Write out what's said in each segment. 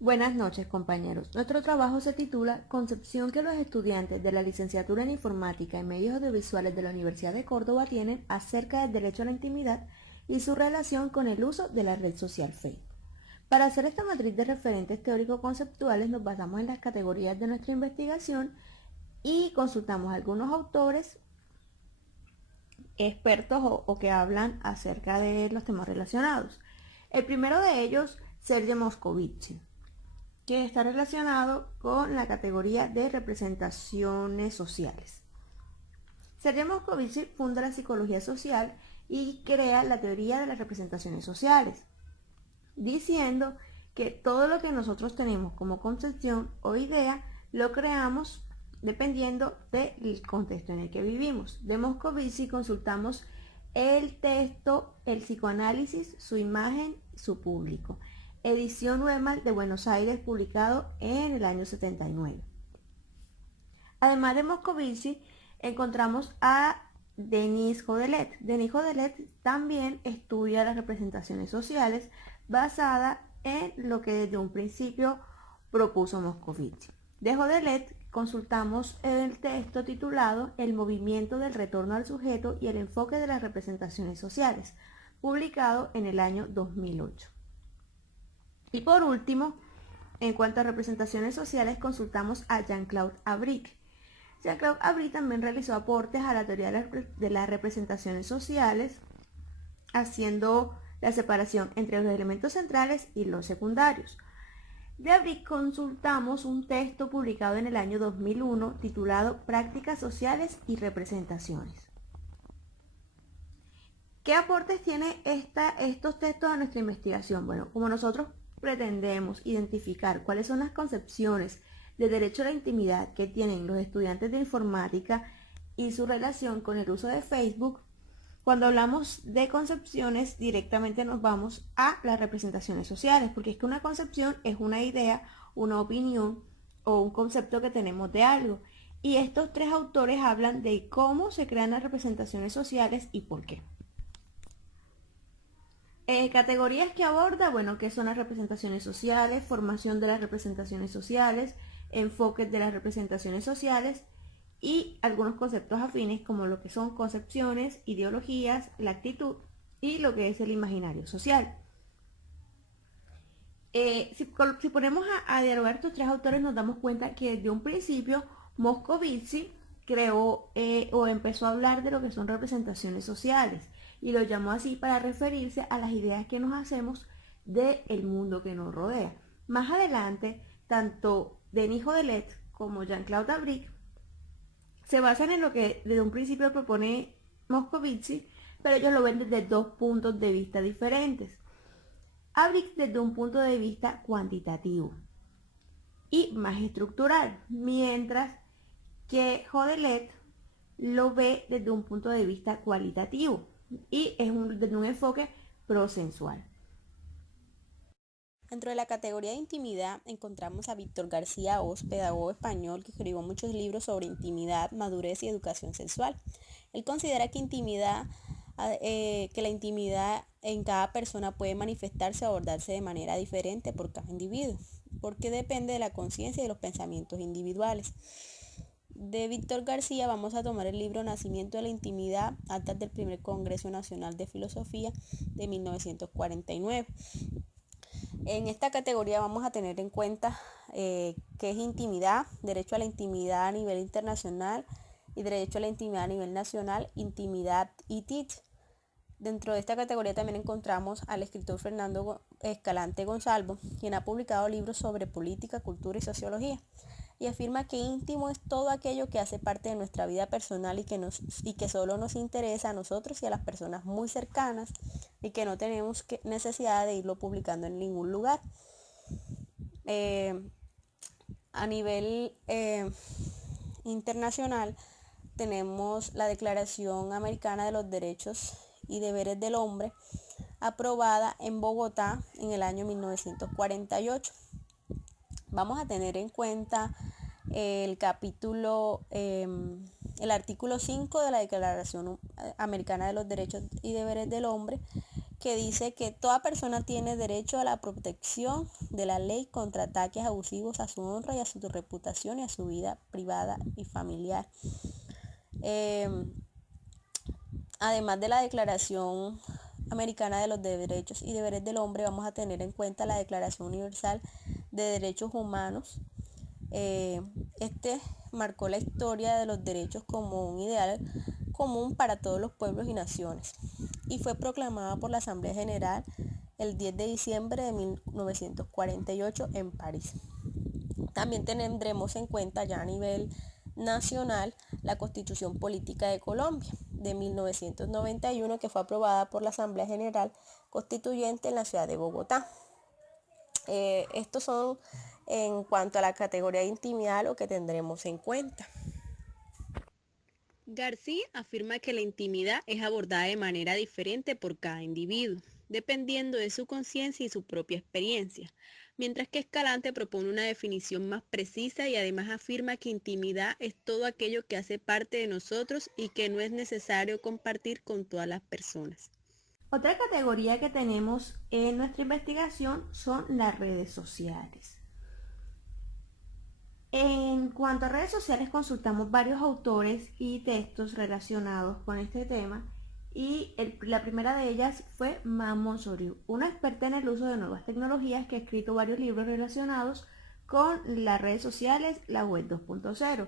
Buenas noches, compañeros. Nuestro trabajo se titula Concepción que los estudiantes de la licenciatura en Informática y Medios Audiovisuales de la Universidad de Córdoba tienen acerca del derecho a la intimidad y su relación con el uso de la red social Facebook. Para hacer esta matriz de referentes teórico-conceptuales nos basamos en las categorías de nuestra investigación y consultamos a algunos autores expertos o que hablan acerca de los temas relacionados. El primero de ellos, Sergio Moscovici, que está relacionado con la categoría de representaciones sociales. Sergio Moscovici funda la psicología social y crea la teoría de las representaciones sociales, diciendo que todo lo que nosotros tenemos como concepción o idea lo creamos dependiendo del contexto en el que vivimos. De Moscovici consultamos el texto, el psicoanálisis, su imagen, su público. Edición Ruemal de Buenos Aires, publicado en el año 79. Además de Moscovici, encontramos a Denis Jodelet. Denis Jodelet también estudia las representaciones sociales basada en lo que desde un principio propuso Moscovici. De Jodelet consultamos el texto titulado El movimiento del retorno al sujeto y el enfoque de las representaciones sociales, publicado en el año 2008. Y por último, en cuanto a representaciones sociales, consultamos a Jean-Claude Abric. Jean-Claude Abric también realizó aportes a la teoría de las representaciones sociales, haciendo la separación entre los elementos centrales y los secundarios. De Abric consultamos un texto publicado en el año 2001 titulado Prácticas sociales y representaciones. ¿Qué aportes tiene estos textos a nuestra investigación? Bueno, como nosotros pretendemos identificar cuáles son las concepciones de derecho a la intimidad que tienen los estudiantes de informática y su relación con el uso de Facebook, cuando hablamos de concepciones directamente nos vamos a las representaciones sociales, porque es que una concepción es una idea, una opinión o un concepto que tenemos de algo. Y estos tres autores hablan de cómo se crean las representaciones sociales y por qué. Categorías que aborda, bueno, que son las representaciones sociales, formación de las representaciones sociales, enfoques de las representaciones sociales y algunos conceptos afines como lo que son concepciones, ideologías, la actitud y lo que es el imaginario social. Si ponemos a dialogar estos tres autores nos damos cuenta que desde un principio Moscovici creó o empezó a hablar de lo que son representaciones sociales y lo llamó así para referirse a las ideas que nos hacemos del mundo que nos rodea. Más adelante, tanto Denis Jodelet como Jean-Claude Abric se basan en lo que desde un principio propone Moscovici, pero ellos lo ven desde dos puntos de vista diferentes. Abric desde un punto de vista cuantitativo y más estructural, mientras que Jodelet lo ve desde un punto de vista cualitativo y es desde un enfoque prosensual. Dentro de la categoría de intimidad encontramos a Víctor García Oz, pedagogo español que escribió muchos libros sobre intimidad, madurez y educación sexual. Él considera que la intimidad en cada persona puede manifestarse o abordarse de manera diferente por cada individuo, porque depende de la conciencia y de los pensamientos individuales. De Víctor García vamos a tomar el libro Nacimiento de la Intimidad, actas del primer Congreso Nacional de Filosofía de 1949. En esta categoría vamos a tener en cuenta qué es intimidad, derecho a la intimidad a nivel internacional y derecho a la intimidad a nivel nacional, intimidad y TIC. Dentro de esta categoría también encontramos al escritor Fernando Escalante Gonzalvo, quien ha publicado libros sobre política, cultura y sociología, y afirma que íntimo es todo aquello que hace parte de nuestra vida personal y que solo nos interesa a nosotros y a las personas muy cercanas y que no tenemos necesidad de irlo publicando en ningún lugar. A nivel internacional tenemos la Declaración Americana de los Derechos y Deberes del Hombre, aprobada en Bogotá en el año 1948. Vamos a tener en cuenta el artículo 5 de la Declaración Americana de los Derechos y Deberes del Hombre, que dice que toda persona tiene derecho a la protección de la ley contra ataques abusivos a su honra y a su reputación y a su vida privada y familiar. Además de la Declaración Americana de los Derechos y Deberes del Hombre, vamos a tener en cuenta la Declaración Universal de Derechos Humanos. Este marcó la historia de los derechos como un ideal común para todos los pueblos y naciones y fue proclamada por la Asamblea General el 10 de diciembre de 1948 en París. También tendremos en cuenta ya a nivel nacional la Constitución Política de Colombia de 1991, que fue aprobada por la Asamblea General Constituyente en la ciudad de Bogotá. Estos son en cuanto a la categoría de intimidad lo que tendremos en cuenta. García afirma que la intimidad es abordada de manera diferente por cada individuo, dependiendo de su conciencia y su propia experiencia, mientras que Escalante propone una definición más precisa y además afirma que intimidad es todo aquello que hace parte de nosotros y que no es necesario compartir con todas las personas. Otra categoría que tenemos en nuestra investigación son las redes sociales. En cuanto a redes sociales, consultamos varios autores y textos relacionados con este tema y la primera de ellas fue Ma Monzoriu, una experta en el uso de nuevas tecnologías que ha escrito varios libros relacionados con las redes sociales, la web 2.0.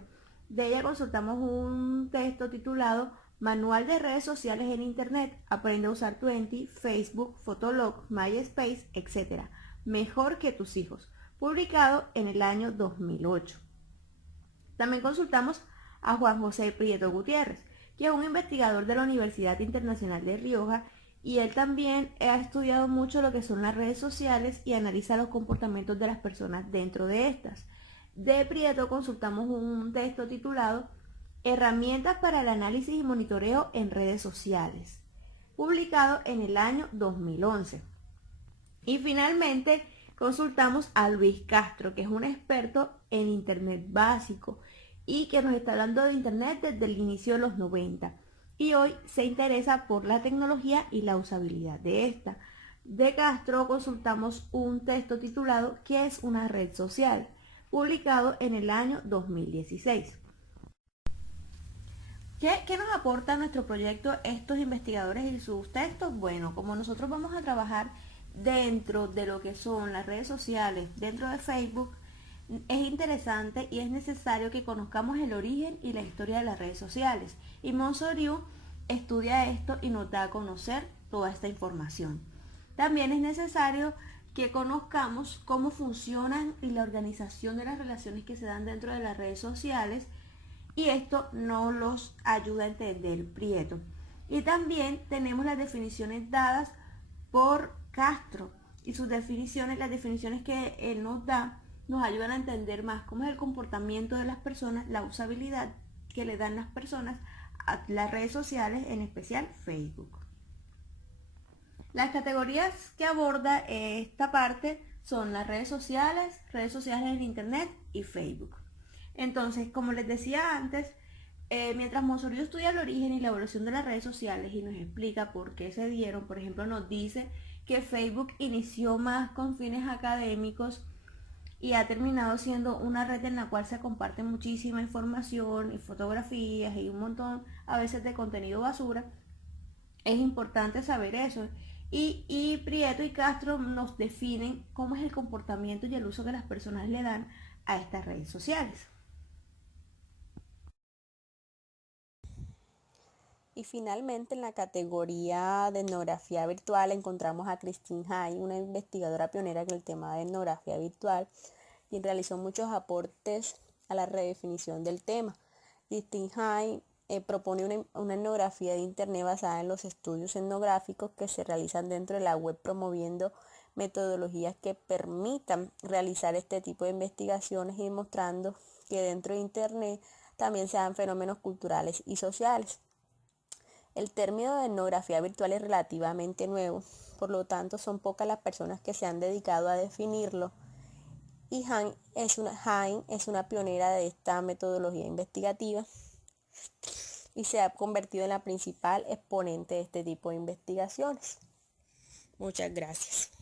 De ella consultamos un texto titulado Manual de redes sociales en Internet, aprende a usar Twenty, Facebook, Fotolog, MySpace, etc. Mejor que tus hijos, publicado en el año 2008. También consultamos a Juan José Prieto Gutiérrez, que es un investigador de la Universidad Internacional de Rioja, y él también ha estudiado mucho lo que son las redes sociales y analiza los comportamientos de las personas dentro de estas. De Prieto consultamos un texto titulado Herramientas para el análisis y monitoreo en redes sociales, publicado en el año 2011. Y finalmente consultamos a Luis Castro, que es un experto en Internet básico y que nos está hablando de Internet desde el inicio de los 90 y hoy se interesa por la tecnología y la usabilidad de esta. De Castro consultamos un texto titulado ¿Qué es una red social?, publicado en el año 2016. ¿Qué nos aporta nuestro proyecto estos investigadores y sus textos? Bueno, como nosotros vamos a trabajar dentro de lo que son las redes sociales, dentro de Facebook, es interesante y es necesario que conozcamos el origen y la historia de las redes sociales. Y Monzoriu estudia esto y nos da a conocer toda esta información. También es necesario que conozcamos cómo funcionan y la organización de las relaciones que se dan dentro de las redes sociales, y esto nos los ayuda a entender Prieto. Y también tenemos las definiciones dadas por Castro y sus definiciones, las definiciones que él nos da, nos ayudan a entender más cómo es el comportamiento de las personas, la usabilidad que le dan las personas a las redes sociales, en especial Facebook. Las categorías que aborda esta parte son las redes sociales en Internet y Facebook. Entonces, como les decía antes, mientras Monzoriu estudia el origen y la evolución de las redes sociales y nos explica por qué se dieron, por ejemplo, nos dice que Facebook inició más con fines académicos y ha terminado siendo una red en la cual se comparte muchísima información y fotografías y un montón a veces de contenido basura. Es importante saber eso. Y Prieto y Castro nos definen cómo es el comportamiento y el uso que las personas le dan a estas redes sociales. Y finalmente en la categoría de etnografía virtual encontramos a Christine Hain, una investigadora pionera en el tema de etnografía virtual, quien realizó muchos aportes a la redefinición del tema. Christine Hain propone una etnografía de Internet basada en los estudios etnográficos que se realizan dentro de la web, promoviendo metodologías que permitan realizar este tipo de investigaciones y demostrando que dentro de Internet también se dan fenómenos culturales y sociales. El término de etnografía virtual es relativamente nuevo, por lo tanto son pocas las personas que se han dedicado a definirlo, y Hain es una pionera de esta metodología investigativa y se ha convertido en la principal exponente de este tipo de investigaciones. Muchas gracias.